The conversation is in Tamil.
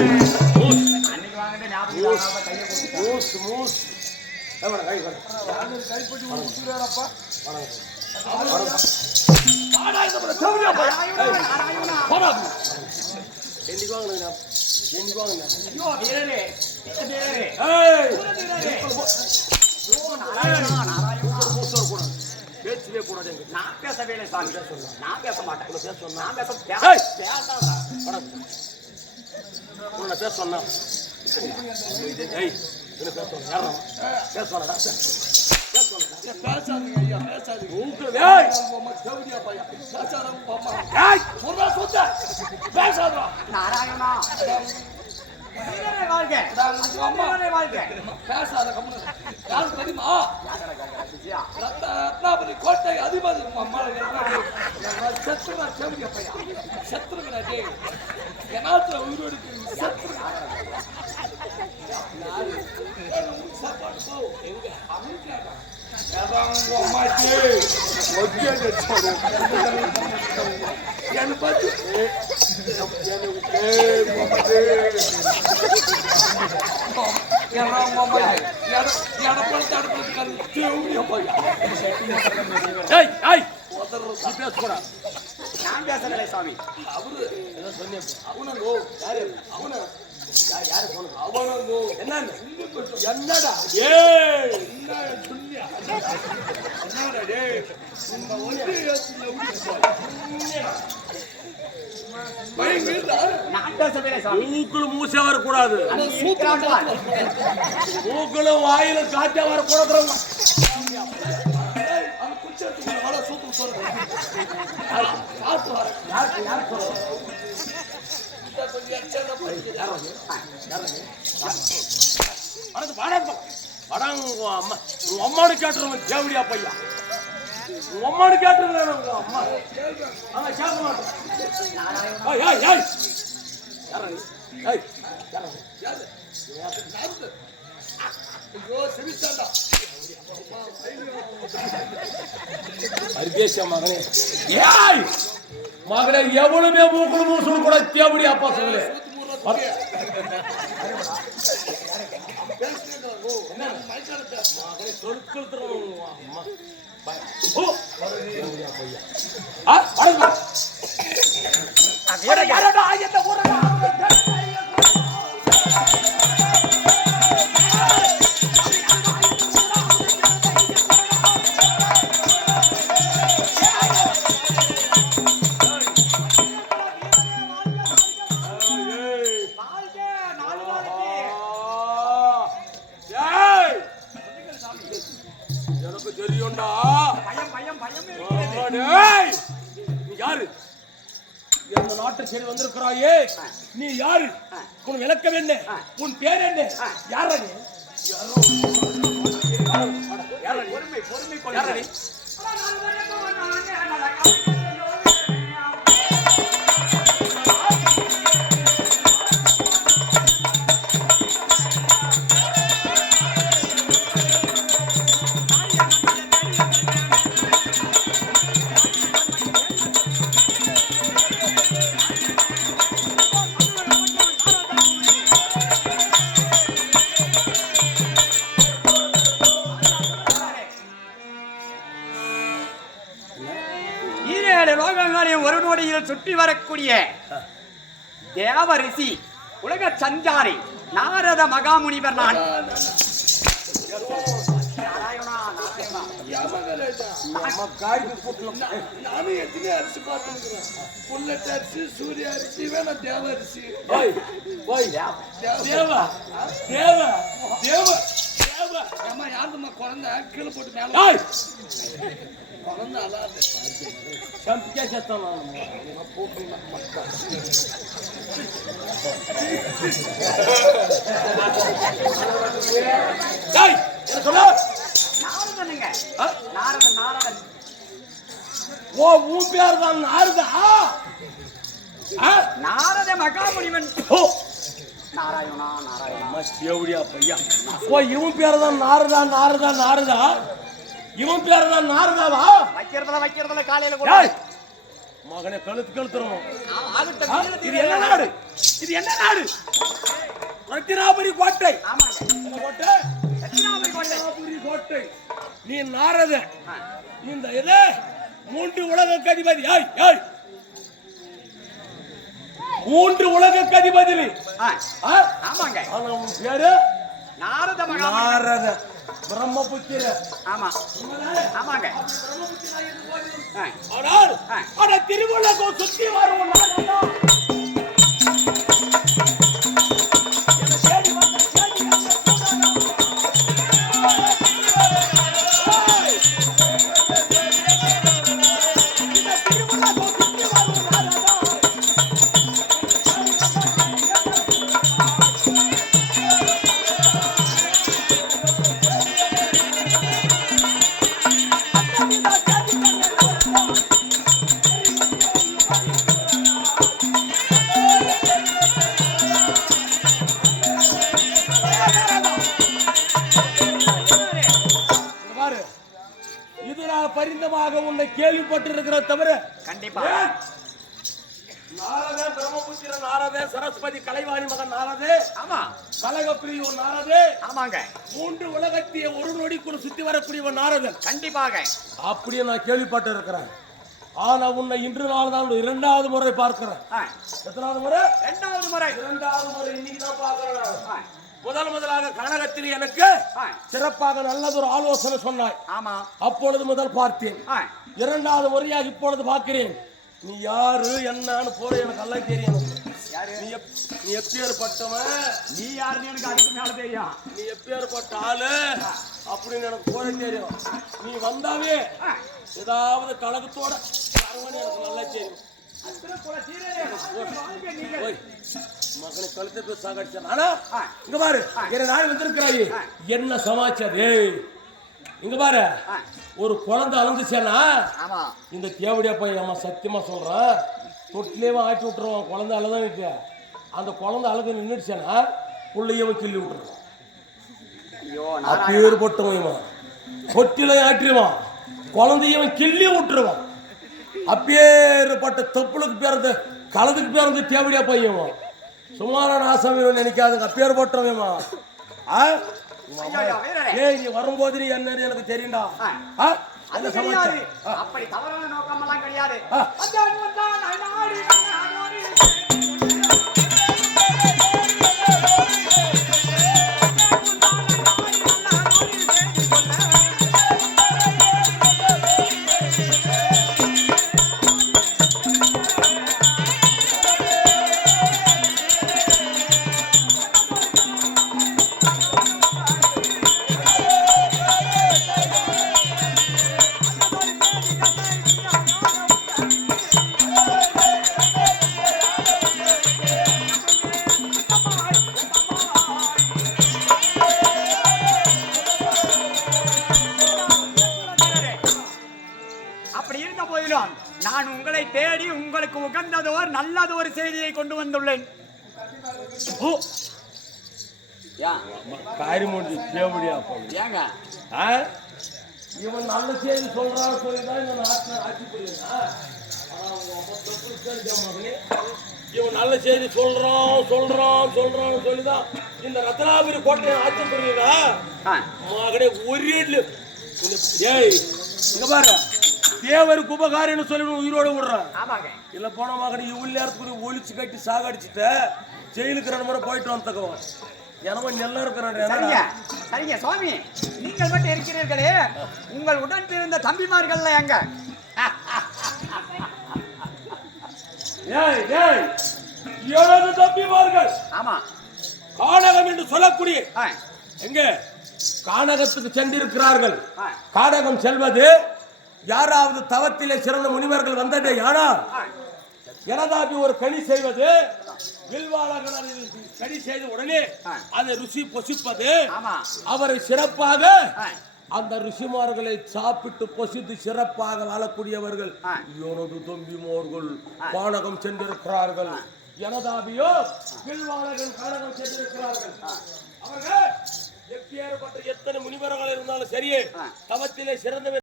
அன்னைக்கு வாங்கிட்டு ஞாபகம் கையை மூஸ் மூஸ் கைப்பற்றி குடுத்துறாரப்பா. பேசவே கூடாது. நான் பேசவே இல்லை சாமி. நான் பேச மாட்டேன். நான் பேச பேச சொன்னா நாராயணா கோட்டை அதிபதி சத்ரு உயிரோடு நான் பேசவில்லை சாமி. அவரு சொன்னேன். அவனோ யாரு? அவன யாரு போன? அவனோ என்னடா? மூக்களும் மூசா வரக்கூடாது. மூக்களும் வாயிலும் காற்றா வரக்கூடாது. அம்மானு கேட்டுருவன் தேவடியா பையா. அம்மானு கேட்டுருவேன் அம்மா. ஆனா கேட்க மாட்டேன். மகனே மகனே எவ்வளவுமே மூக்கணும் மூசணும் கூட தேவடி அப்பா சொல்லு. எனக்கு தெரியும்டா. நீ யாரு? எந்த நாட்டு சரி வந்திருக்கிறாயே, நீ யாரு? உன் விளக்கம் என்ன? உன் பேர் என்ன? யாரா நீ? பொறுமை பொறுமை. ஒரு நொடியில் சுற்றி வரக்கூடிய தேவ ரிஷி உலக சஞ்சாரி நாரத மகாமுனிவர் நான். நானும் எத்தனை அரிசி பார்த்துருக்கிறேன். புல்லட் அரிசி, சூரிய அரிசி, வேணா தேவ அரிசி. ஏமா யாருமா குழந்தை கீழே போட்டு மேல குழந்தை அலாது நாரத மகாமுனிவன். நாராயணா நாராயணா தேவடியா பையா. இவன் பேர் தான் நாரதா நாரதா நாரதா. இவன் பேர் தான் நாரதாவா? வைக்கிறதுல காலையில மகனை கழுத்துறோம். ஆகட்டும், இது என்ன நாடு? இது என்ன நாடு? ரத்தினாபுரி கோட்டை. ஆமாங்க. என்ன கோட்டை? ரத்தினாபுரி கோட்டை. ரத்தினாபுரி கோட்டை. நீ நாரத இந்த இது 3 உலகக்கு அதிபதி. ஏய் ஏய் 3 உலகக்கு அதிபதி. ஆமாங்க. ஆனா உன் பேரு நாரத மகாமுனி. நாரத பிரம்மபுத்திர. ஆமா. ஆமாங்க. ஆனால் அட திருவுலகம் சுத்தி வரும் நாரதா. பரிந்தமாக உன்னை கேள்விப்பட்டிருக்கிற தவிர கண்டிப்பா நாரதே பிரம்மபுத்திர நாரதே சரஸ்வதி கலைவாணி மகன் நாரதே. ஆமா. கலகப்பிரியோ நாரதே. ஆமாங்க. 3 உலகத்தையே ஒரு நொடிக்குள் சுத்தி வரக்கூடியவன் நாரதன். கண்டிப்பாக அப்படியே நான் கேள்விப்பட்டு இருக்கிறேன். ஆனா உன்னை இன்று நாள் தான் 2வது முறை பார்க்கிறேன். எத்தனாவது முறை? 2வது முறை. 2வது முறை இன்னைக்கு தான் பார்க்கிறேன். முதலாக கனகத்தில் எனக்கு சிறப்பாக நல்லதொரு ஆலோசனை சொன்னாய். ஆமா. அப்பொழுது முதல் பார்த்தேன். 2வது முறையாக இப்பொழுது பார்க்கிறேன். நீ யாரு என்னன்னு போற எனக்கு எல்லாம் தெரியும். நீ எப்பேற்பட்டவன், நீ யாருன்னு எனக்கு அதுக்கு மேல தெரியும். நீ எப்பேற்பட்ட ஆளு அப்படின்னு எனக்கு போற தெரியும். நீ வந்தாவே ஏதாவது கழகத்தோட எனக்கு நல்லா தெரியும். மகனை கழுத்து சாகடிச்சான். ஆனா இங்க பாரு, நாள் வந்திருக்கிறாய். என்ன சமாச்சாரம்? இங்க பாரு, ஒரு குழந்தை அழுந்துச்சேன்னா இந்த தேவடியா பையன் அம்மா சத்தியமா சொல்றான், தொட்டிலேயே ஆட்டி விட்டுருவான். குழந்தை அழுதான் இருக்கு. அந்த குழந்தை அழுது நின்றுடுச்சேன்னா புள்ளையவன் கிள்ளி விட்டுருவான். அப்பேர் போட்டவன் தொட்டிலையும் ஆட்டிடுவான், குழந்தையவன் கிள்ளி விட்டுருவான். அப்பேற்பட்ட தொப்புளுக்கு பிறந்த கலதுக்கு பிறந்த தேவடியா பையன் சுமாரான ஆசாமி நினைக்காதுங்க. அப்பேர் போட்டவன். ஏய் நீ வரும்போது நீ என்ன எனக்கு தெரியும்டா. அந்த சமாச்சாரம் அப்படி தவறான நோக்கம் எல்லாம் கிடையாது. நான் உங்களை தேடி உங்களுக்கு உகந்ததோர் நல்லதொரு செய்தியை கொண்டு வந்துள்ளேன். இவன் நல்ல செய்தி சொல்றான் சொல்லிதான் இந்த நாட்டில் ஆட்சி புரியுதா? இவன் நல்ல செய்தி சொல்றான் சொல்லிதான் இந்த ரத்னாபுரி கோட்டையை ஆட்சி புரியுதா? மகனே ஒரே ஏய் இங்க பாரு, தேவருக்கு உபகாரின்னு சொல்லி உயிரோடு விடுறான். இல்ல போன மகன் இவ்வளவு நேரத்துக்கு ஒழிச்சு கட்டி சாகடிச்சுட்ட ஜெயிலுக்கு 2 முறை போயிட்டு வந்துக்குவோம். எனமோ நெல்ல இருக்கிறான். சரிங்க சுவாமி, நீங்கள் மட்டும் இருக்கிறீர்களே, உங்கள் உடன் பிறந்த தம்பிமார்கள் எங்க? எனது தம்பிமார்கள் ஆமா கானகம் என்று சொல்லக்கூடிய எங்க கானகத்துக்கு சென்றிருக்கிறார்கள். கானகம் செல்வது யாராவது தவத்திலே சிறந்த முனிவர்கள் வந்ததே. ஆனால் எனதாபி ஒரு கனி செய்வது, கனி செய்த உடனே அதை ருசி பொசிப்பது, அவரை சிறப்பாக அந்த ருசிமார்களை சாப்பிட்டு பொசித்து சிறப்பாக வாழக்கூடியவர்கள் எனது தம்பிமார்கள் கானகம் சென்றிருக்கிறார்கள். எனதாபியோ வில்வாளர்கள் கானகம் சென்றிருக்கிறார்கள். அவர்கள் எப்பேற்பட்ட எத்தனை முனிவர்கள் இருந்தாலும் சரியே தவத்திலே சிறந்த